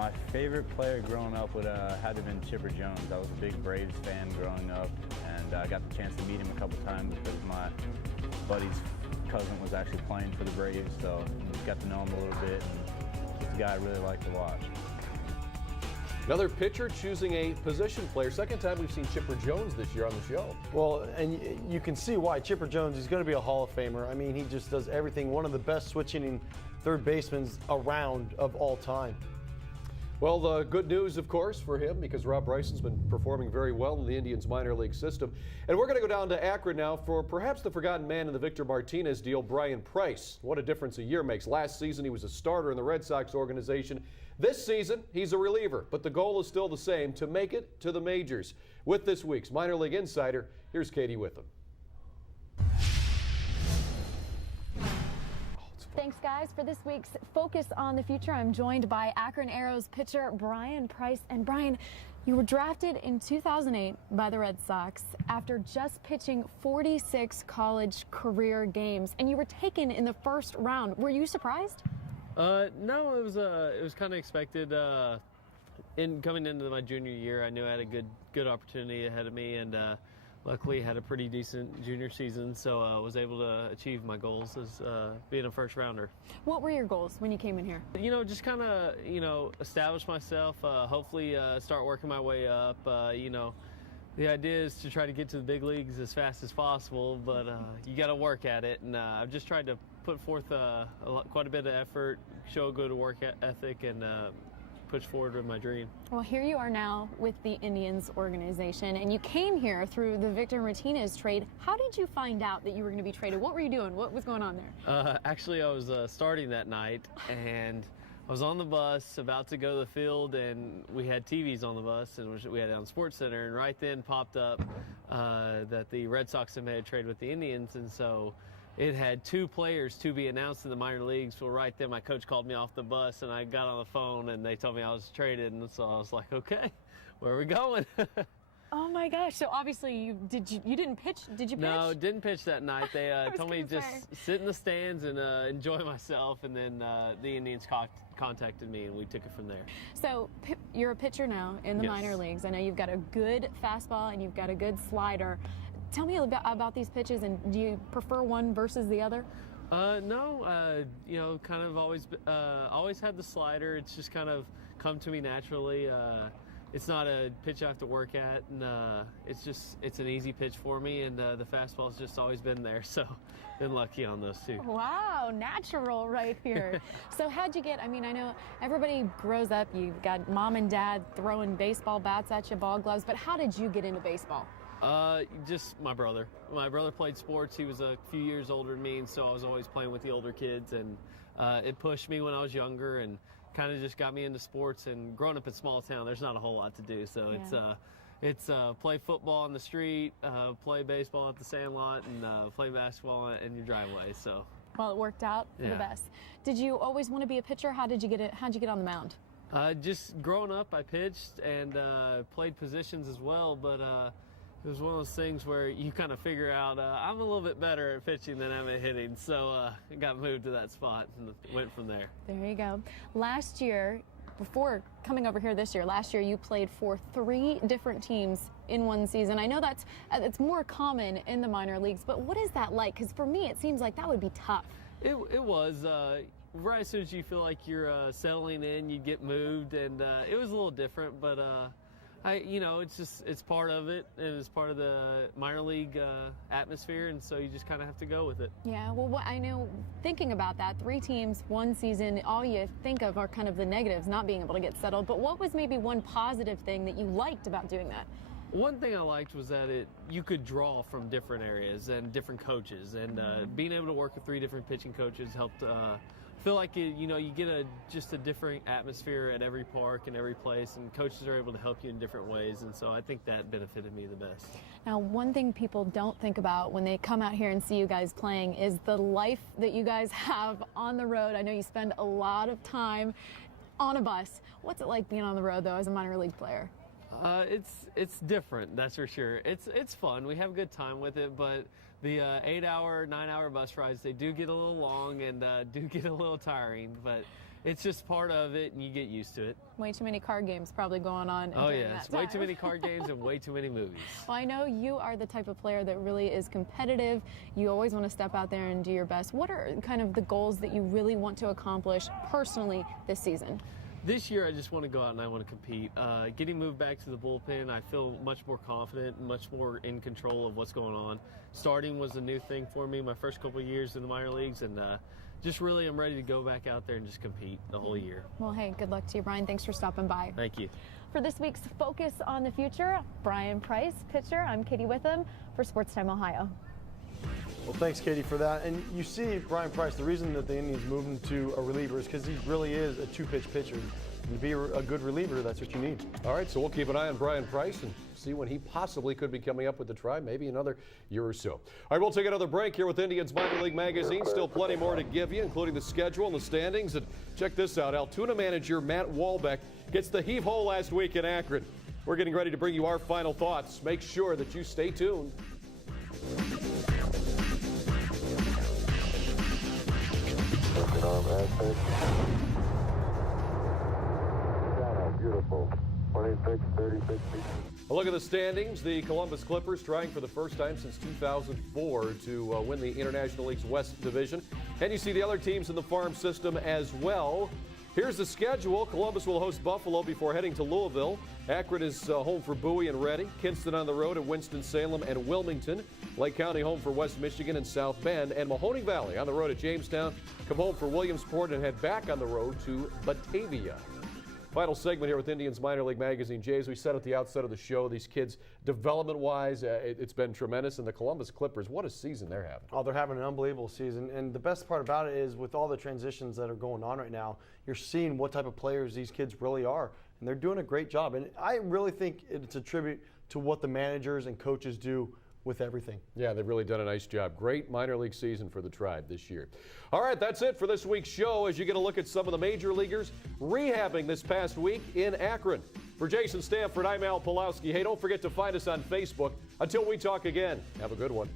My favorite player growing up would had to have been Chipper Jones. I was a big Braves fan growing up, and I got the chance to meet him a couple times because my buddy's cousin was actually playing for the Braves, so got to know him a little bit, and just a guy I really like to watch. Another pitcher choosing a position player. Second time we've seen Chipper Jones this year on the show. Well, and you can see why. Chipper Jones, he's going to be a Hall of Famer. I mean, he just does everything. One of the best switching third basemen around of all time. Well, the good news, of course, for him, because Rob Bryson's been performing very well in the Indians minor league system. And we're going to go down to Akron now for perhaps the forgotten man in the Victor Martinez deal, Brian Price. What a difference a year makes. Last season, he was a starter in the Red Sox organization. This season, he's a reliever, but the goal is still the same, to make it to the majors. With this week's Minor League Insider, here's Katie Witham. Thanks, guys. For this week's Focus on the Future, I'm joined by Akron Aeros pitcher Brian Price. And Brian, you were drafted in 2008 by the Red Sox after just pitching 46 college career games, and you were taken in the first round. Were you surprised? No, it was kind of expected. Coming into my junior year, I knew I had a good opportunity ahead of me, and luckily had a pretty decent junior season, so I was able to achieve my goals as being a first rounder. What were your goals when you came in here? You know, just kind of, establish myself, hopefully start working my way up. The idea is to try to get to the big leagues as fast as possible, but you got to work at it, and I've just tried to put forth quite a bit of effort, show a good work ethic, and push forward with my dream. Well, here you are now with the Indians organization, and you came here through the Victor Martinez trade. How did you find out that you were going to be traded? What were you doing? What was going on there? Actually, I was starting that night, and I was on the bus about to go to the field, and we had TVs on the bus, and we had it on SportsCenter, and right then popped up that the Red Sox had made a trade with the Indians, and so it had 2 players to be announced in the minor leagues. So right then my coach called me off the bus, and I got on the phone, and they told me I was traded, and so I was like, okay, where are we going? Oh my gosh! So obviously you didn't pitch. Did you pitch? No, didn't pitch that night. They told me just sit in the stands and enjoy myself, and then the Indians contacted me, and we took it from there. So you're a pitcher now in the minor leagues. I know you've got a good fastball and you've got a good slider. Tell me about these pitches, and do you prefer one versus the other? No, kind of always had the slider. It's just kind of come to me naturally. It's not a pitch I have to work at, and it's an easy pitch for me, and the fastball's just always been there, so been lucky on those 2. Wow, natural right here. So how'd you get, I mean, I know everybody grows up, you've got mom and dad throwing baseball bats at you, ball gloves, but how did you get into baseball? Just my brother. My brother played sports. He was a few years older than me, and so I was always playing with the older kids, and it pushed me when I was younger and kind of just got me into sports. And growing up in small town, there's not a whole lot to do, so it's play football on the street, play baseball at the sandlot, and play basketball in your driveway. So well, it worked out for the best. Did you always want to be a pitcher? How'd you get on the mound? Just growing up, I pitched and played positions as well, but it was one of those things where you kind of figure out I'm a little bit better at pitching than I'm at hitting, so I got moved to that spot and went from there. There you go. Last year, before coming over here this year, last year you played for 3 different teams in one season. I know it's more common in the minor leagues, but what is that like? Because for me, it seems like that would be tough. It was. Right as soon as you feel like you're settling in, you get moved, and it was a little different, but it's part of it, and it's part of the minor league atmosphere, and so you just kind of have to go with it. Yeah, well, I know, thinking about that, 3 teams, 1 season, all you think of are kind of the negatives, not being able to get settled. But what was maybe one positive thing that you liked about doing that? One thing I liked was that you could draw from different areas and different coaches, and being able to work with 3 different pitching coaches helped feel like you get just a different atmosphere at every park and every place, and coaches are able to help you in different ways, and so I think that benefited me the best. Now, one thing people don't think about when they come out here and see you guys playing is the life that you guys have on the road. I know you spend a lot of time on a bus. What's it like being on the road, though, as a minor league player? It's different, that's for sure. It's fun. We have a good time with it, but The 8-hour, 9-hour bus rides, they do get a little long and do get a little tiring, but it's just part of it, and you get used to it. Way too many card games probably going on. Oh, during yes. that Way time. too many card games and way too many movies. Well, I know you are the type of player that really is competitive. You always want to step out there and do your best. What are kind of the goals that you really want to accomplish personally this season? This year, I just want to go out and I want to compete. Getting moved back to the bullpen, I feel much more confident and much more in control of what's going on. Starting was a new thing for me my first couple of years in the minor leagues, and just really I'm ready to go back out there and just compete the whole year. Well, hey, good luck to you, Brian. Thanks for stopping by. Thank you. For this week's Focus on the Future, Brian Price, pitcher. I'm Katie Witham for SportsTime Ohio. Well, thanks, Katie, for that. And you see, Brian Price, the reason that the Indians moved him to a reliever is because he really is a two-pitch pitcher. And to be a good reliever, that's what you need. All right, so we'll keep an eye on Brian Price and see when he possibly could be coming up with the Tribe, maybe another year or so. All right, we'll take another break here with Indians Minor League Magazine. Still plenty more to give you, including the schedule and the standings. And check this out. Altoona manager Matt Walbeck gets the heave-ho last week in Akron. We're getting ready to bring you our final thoughts. Make sure that you stay tuned. Beautiful. 26, 36 feet. A look at the standings. The Columbus Clippers trying for the first time since 2004 to win the International League's West Division. And you see the other teams in the farm system as well. Here's the schedule. Columbus will host Buffalo before heading to Louisville. Akron is home for Bowie and Reading. Kinston on the road at Winston-Salem and Wilmington. Lake County home for West Michigan and South Bend. And Mahoning Valley on the road at Jamestown. Come home for Williamsport and head back on the road to Batavia. Final segment here with Indians Minor League Magazine. Jay, as we said at the outset of the show, these kids, development-wise, it's been tremendous. And the Columbus Clippers, what a season they're having. Oh, they're having an unbelievable season. And the best part about it is with all the transitions that are going on right now, you're seeing what type of players these kids really are. And they're doing a great job. And I really think it's a tribute to what the managers and coaches do with everything. Yeah, they've really done a nice job. Great minor league season for the Tribe this year. All right, that's it for this week's show as you get a look at some of the major leaguers rehabbing this past week in Akron. For Jason Stanford, I'm Al Pulowski. Hey, don't forget to find us on Facebook. Until we talk again, have a good one.